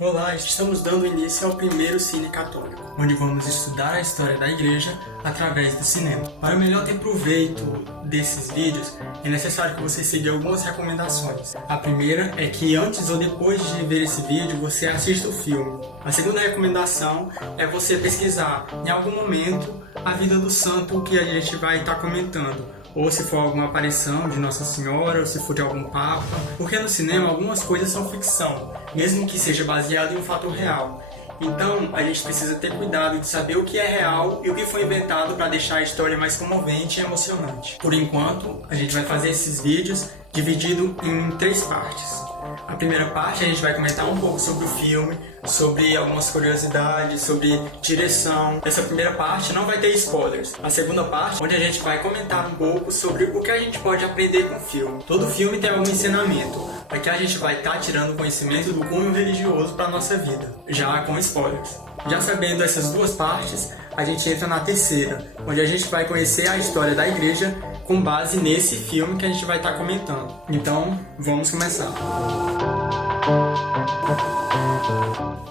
Olá, estamos dando início ao primeiro Cine Católico, onde vamos estudar a história da igreja através do cinema. Para melhor ter proveito desses vídeos, é necessário que você siga algumas recomendações. A primeira é que antes ou depois de ver esse vídeo, você assista o filme. A segunda recomendação é você pesquisar em algum momento a vida do santo que a gente vai estar comentando. Ou se for alguma aparição de Nossa Senhora, ou se for de algum Papa. Porque no cinema algumas coisas são ficção, mesmo que seja baseado em um fato real. Então a gente precisa ter cuidado de saber o que é real e o que foi inventado para deixar a história mais comovente e emocionante. Por enquanto, a gente vai fazer esses vídeos dividido em 3 partes. A primeira parte a gente vai comentar um pouco sobre o filme, sobre algumas curiosidades, sobre direção. Essa primeira parte não vai ter spoilers. A segunda parte, onde a gente vai comentar um pouco sobre o que a gente pode aprender com o filme. Todo filme tem algum ensinamento. Aqui a gente vai estar tirando conhecimento do cunho religioso para a nossa vida, já com spoilers. Já sabendo essas 2 partes, a gente entra na terceira, onde a gente vai conhecer a história da igreja com base nesse filme que a gente vai estar comentando. Então, vamos começar.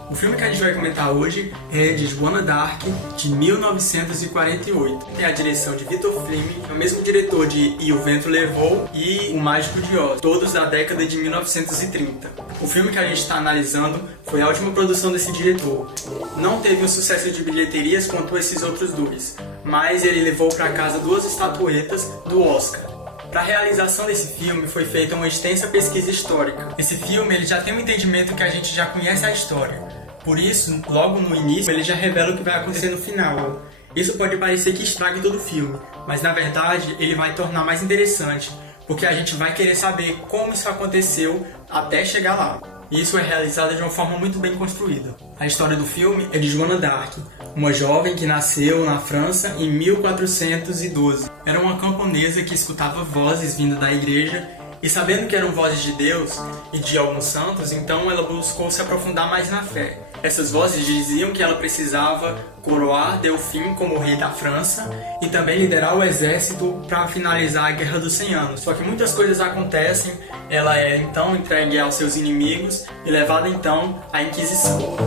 O filme que a gente vai comentar hoje é de Joana d'Arc, de 1948. Tem a direção de Victor Fleming, é o mesmo diretor de E o Vento Levou e O Mágico de Oz, todos da década de 1930. O filme que a gente está analisando foi a última produção desse diretor. Não teve um sucesso de bilheterias quanto esses outros 2, mas ele levou para casa 2 estatuetas do Oscar. Para a realização desse filme foi feita uma extensa pesquisa histórica. Esse filme ele já tem um entendimento que a gente já conhece a história. Por isso, logo no início, ele já revela o que vai acontecer no final. Isso pode parecer que estrague todo o filme, mas na verdade ele vai tornar mais interessante, porque a gente vai querer saber como isso aconteceu até chegar lá. Isso é realizado de uma forma muito bem construída. A história do filme é de Joana d'Arc, uma jovem que nasceu na França em 1412. Era uma camponesa que escutava vozes vindas da igreja e, sabendo que eram vozes de Deus e de alguns santos, então ela buscou se aprofundar mais na fé. Essas vozes diziam que ela precisava coroar Delfim como rei da França e também liderar o exército para finalizar a Guerra dos 100 Anos. Só que muitas coisas acontecem, ela é então entregue aos seus inimigos e levada então à Inquisição.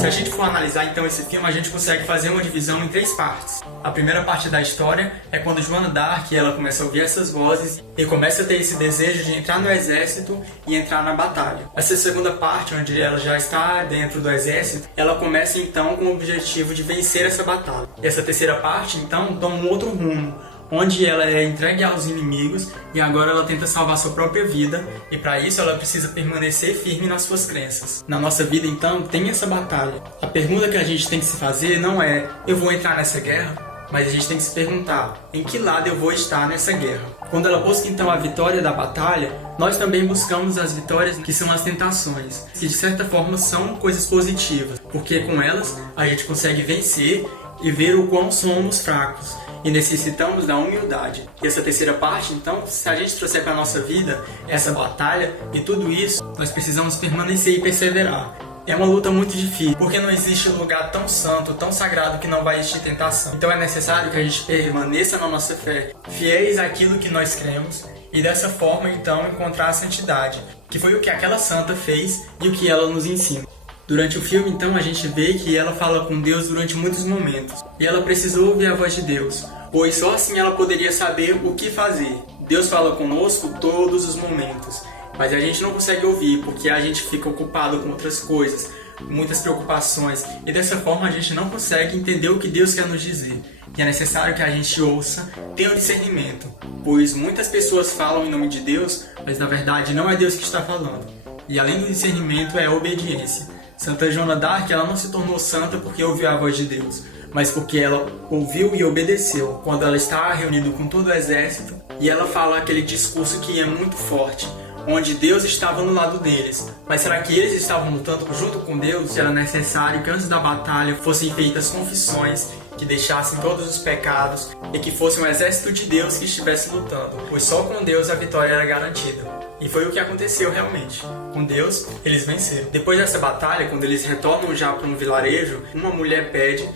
Se a gente for analisar então esse filme, a gente consegue fazer uma divisão em 3 partes. A primeira parte da história é quando Joana d'Arc ela começa a ouvir essas vozes e começa a ter esse desejo de entrar no exército e entrar na batalha. Essa segunda parte, onde ela já está dentro do exército, ela começa então com o objetivo de vencer essa batalha. E essa terceira parte então toma um outro rumo, onde ela é entregue aos inimigos e agora ela tenta salvar sua própria vida e para isso ela precisa permanecer firme nas suas crenças. Na nossa vida então tem essa batalha. A pergunta que a gente tem que se fazer não é eu vou entrar nessa guerra, mas a gente tem que se perguntar em que lado eu vou estar nessa guerra. Quando ela busca então a vitória da batalha, nós também buscamos as vitórias que são as tentações, que de certa forma são coisas positivas, porque com elas a gente consegue vencer e ver o quão somos fracos e necessitamos da humildade. E essa terceira parte, então, se a gente trouxer para a nossa vida essa batalha e tudo isso, nós precisamos permanecer e perseverar. É uma luta muito difícil, porque não existe um lugar tão santo, tão sagrado que não vai existir tentação. Então é necessário que a gente permaneça na nossa fé, fiéis àquilo que nós cremos, e dessa forma, então, encontrar a santidade, que foi o que aquela santa fez e o que ela nos ensina. Durante o filme, então, a gente vê que ela fala com Deus durante muitos momentos. E ela precisou ouvir a voz de Deus, pois só assim ela poderia saber o que fazer. Deus fala conosco todos os momentos, mas a gente não consegue ouvir porque a gente fica ocupado com outras coisas, muitas preocupações, e dessa forma a gente não consegue entender o que Deus quer nos dizer. E é necessário que a gente ouça, tenha o discernimento, pois muitas pessoas falam em nome de Deus, mas na verdade não é Deus que está falando. E além do discernimento é a obediência. Santa Joana d'Arc ela não se tornou santa porque ouviu a voz de Deus, mas porque ela ouviu e obedeceu quando ela está reunida com todo o exército e ela fala aquele discurso que é muito forte, onde Deus estava no lado deles. Mas será que eles estavam lutando junto com Deus? Era necessário que antes da batalha fossem feitas confissões que deixassem todos os pecados e que fosse um exército de Deus que estivesse lutando, pois só com Deus a vitória era garantida. E foi o que aconteceu realmente. Com Deus, eles venceram. Depois dessa batalha, quando eles retornam já para um vilarejo, uma mulher pede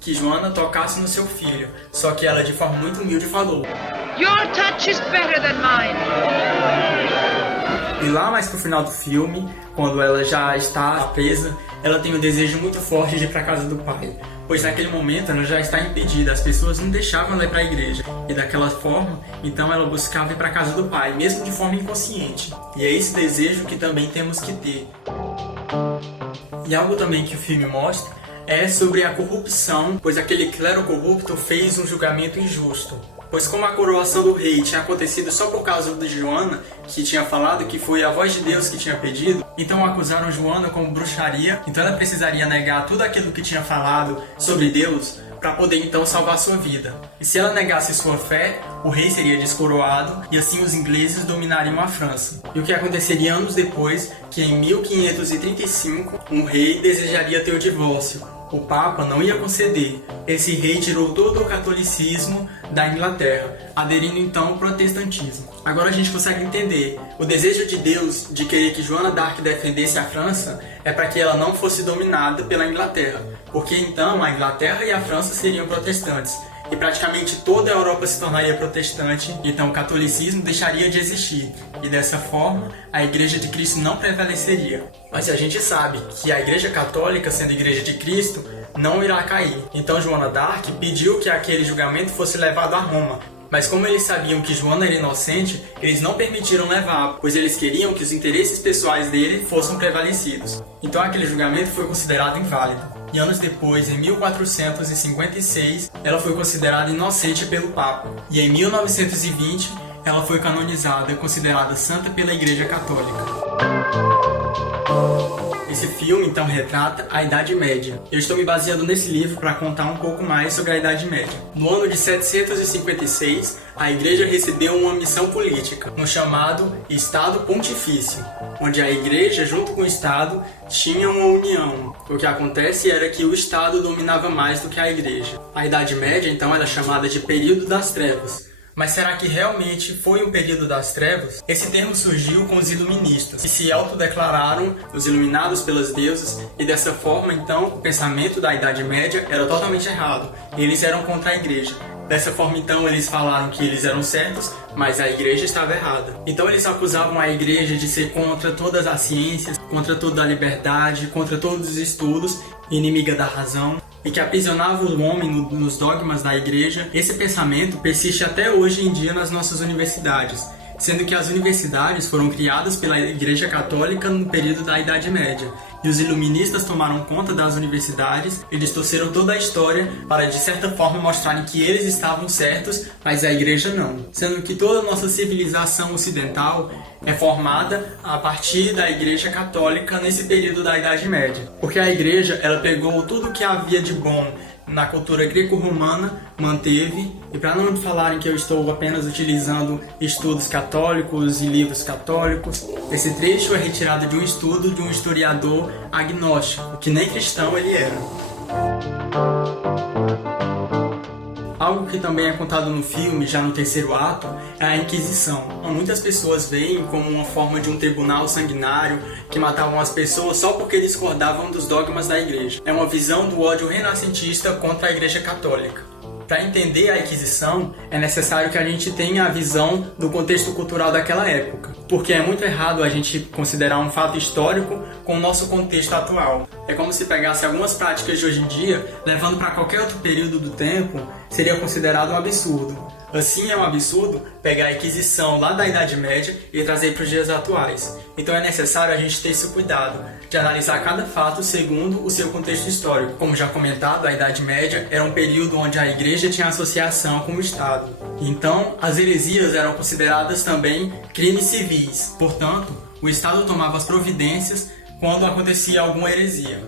que Joana tocasse no seu filho, só que ela de forma muito humilde falou: Your touch is better than mine. E lá mais pro final do filme, quando ela já está presa, ela tem um desejo muito forte de ir para a casa do pai, pois naquele momento ela já está impedida, as pessoas não deixavam ela ir para a igreja, e daquela forma, então ela buscava ir para a casa do pai, mesmo de forma inconsciente. E é esse desejo que também temos que ter. E algo também que o filme mostra é sobre a corrupção, pois aquele clero corrupto fez um julgamento injusto. Pois como a coroação do rei tinha acontecido só por causa de Joana, que tinha falado que foi a voz de Deus que tinha pedido, então acusaram Joana como bruxaria, então ela precisaria negar tudo aquilo que tinha falado sobre Deus para poder então salvar sua vida. E se ela negasse sua fé, o rei seria descoroado e assim os ingleses dominariam a França. E o que aconteceria anos depois, que em 1535, um rei desejaria ter o divórcio. O Papa não ia conceder. Esse rei tirou todo o catolicismo da Inglaterra, aderindo então ao protestantismo. Agora a gente consegue entender. O desejo de Deus de querer que Joana d'Arc defendesse a França é para que ela não fosse dominada pela Inglaterra, porque então a Inglaterra e a França seriam protestantes. E praticamente toda a Europa se tornaria protestante, então o catolicismo deixaria de existir, e dessa forma a Igreja de Cristo não prevaleceria. Mas a gente sabe que a Igreja Católica, sendo Igreja de Cristo, não irá cair. Então Joana d'Arc pediu que aquele julgamento fosse levado a Roma. Mas como eles sabiam que Joana era inocente, eles não permitiram levar, pois eles queriam que os interesses pessoais dele fossem prevalecidos. Então aquele julgamento foi considerado inválido. E anos depois, em 1456, ela foi considerada inocente pelo Papa. E em 1920, ela foi canonizada e considerada santa pela Igreja Católica. Esse filme, então, retrata a Idade Média. Eu estou me baseando nesse livro para contar um pouco mais sobre a Idade Média. No ano de 756, a Igreja recebeu uma missão política, no chamado Estado Pontifício, onde a Igreja, junto com o Estado, tinha uma união. O que acontece era que o Estado dominava mais do que a Igreja. A Idade Média, então, era chamada de Período das Trevas. Mas será que realmente foi um período das trevas? Esse termo surgiu com os iluministas, que se autodeclararam os iluminados pelas deusas, e dessa forma, então, o pensamento da Idade Média era totalmente errado, e eles eram contra a Igreja. Dessa forma, então, eles falaram que eles eram certos, mas a Igreja estava errada. Então eles acusavam a Igreja de ser contra todas as ciências, contra toda a liberdade, contra todos os estudos, inimiga da razão, e que aprisionava o homem nos dogmas da Igreja. Esse pensamento persiste até hoje em dia nas nossas universidades, sendo que as universidades foram criadas pela Igreja Católica no período da Idade Média. E os iluministas tomaram conta das universidades e distorceram toda a história para, de certa forma, mostrarem que eles estavam certos, mas a Igreja não. Sendo que toda a nossa civilização ocidental é formada a partir da Igreja Católica nesse período da Idade Média. Porque a Igreja, ela pegou tudo que havia de bom na cultura greco-romana, manteve, e para não falarem que eu estou apenas utilizando estudos católicos e livros católicos, esse trecho é retirado de um estudo de um historiador agnóstico, que nem cristão ele era. Algo que também é contado no filme, já no terceiro ato, é a Inquisição. Muitas pessoas veem como uma forma de um tribunal sanguinário que matavam as pessoas só porque discordavam dos dogmas da Igreja. É uma visão do ódio renascentista contra a Igreja Católica. Para entender a Inquisição, é necessário que a gente tenha a visão do contexto cultural daquela época, porque é muito errado a gente considerar um fato histórico com o nosso contexto atual. É como se pegasse algumas práticas de hoje em dia, levando para qualquer outro período do tempo, seria considerado um absurdo. Assim, é um absurdo pegar a Inquisição lá da Idade Média e trazer para os dias atuais. Então é necessário a gente ter esse cuidado de analisar cada fato segundo o seu contexto histórico. Como já comentado, a Idade Média era um período onde a Igreja tinha associação com o Estado. Então, as heresias eram consideradas também crimes civis. Portanto, o Estado tomava as providências quando acontecia alguma heresia.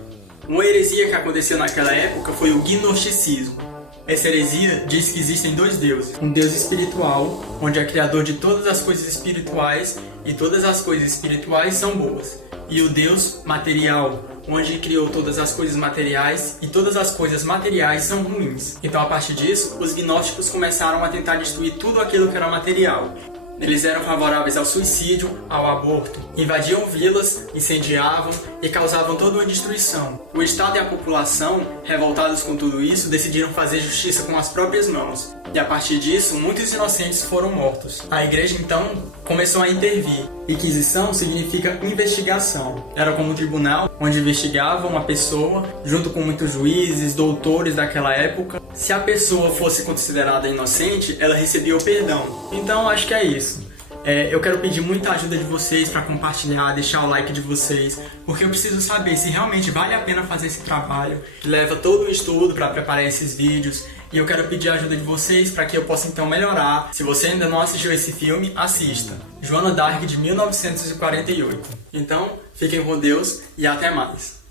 Uma heresia que aconteceu naquela época foi o gnosticismo. Essa heresia diz que existem dois deuses, um deus espiritual, onde é criador de todas as coisas espirituais e todas as coisas espirituais são boas, e o deus material, onde criou todas as coisas materiais e todas as coisas materiais são ruins. Então, a partir disso, os gnósticos começaram a tentar destruir tudo aquilo que era material. Eles eram favoráveis ao suicídio, ao aborto, invadiam vilas, incendiavam e causavam toda uma destruição. O Estado e a população, revoltados com tudo isso, decidiram fazer justiça com as próprias mãos. E a partir disso, muitos inocentes foram mortos. A igreja então começou a intervir. Inquisição significa investigação. Era como um tribunal onde investigavam uma pessoa, junto com muitos juízes, doutores daquela época. Se a pessoa fosse considerada inocente, ela recebia o perdão. Então acho que é isso. Eu quero pedir muita ajuda de vocês para compartilhar, deixar o like de vocês, porque eu preciso saber se realmente vale a pena fazer esse trabalho, que leva todo o estudo para preparar esses vídeos, e eu quero pedir a ajuda de vocês para que eu possa então melhorar. Se você ainda não assistiu esse filme, assista. Joana d'Arc de 1948. Então, fiquem com Deus e até mais.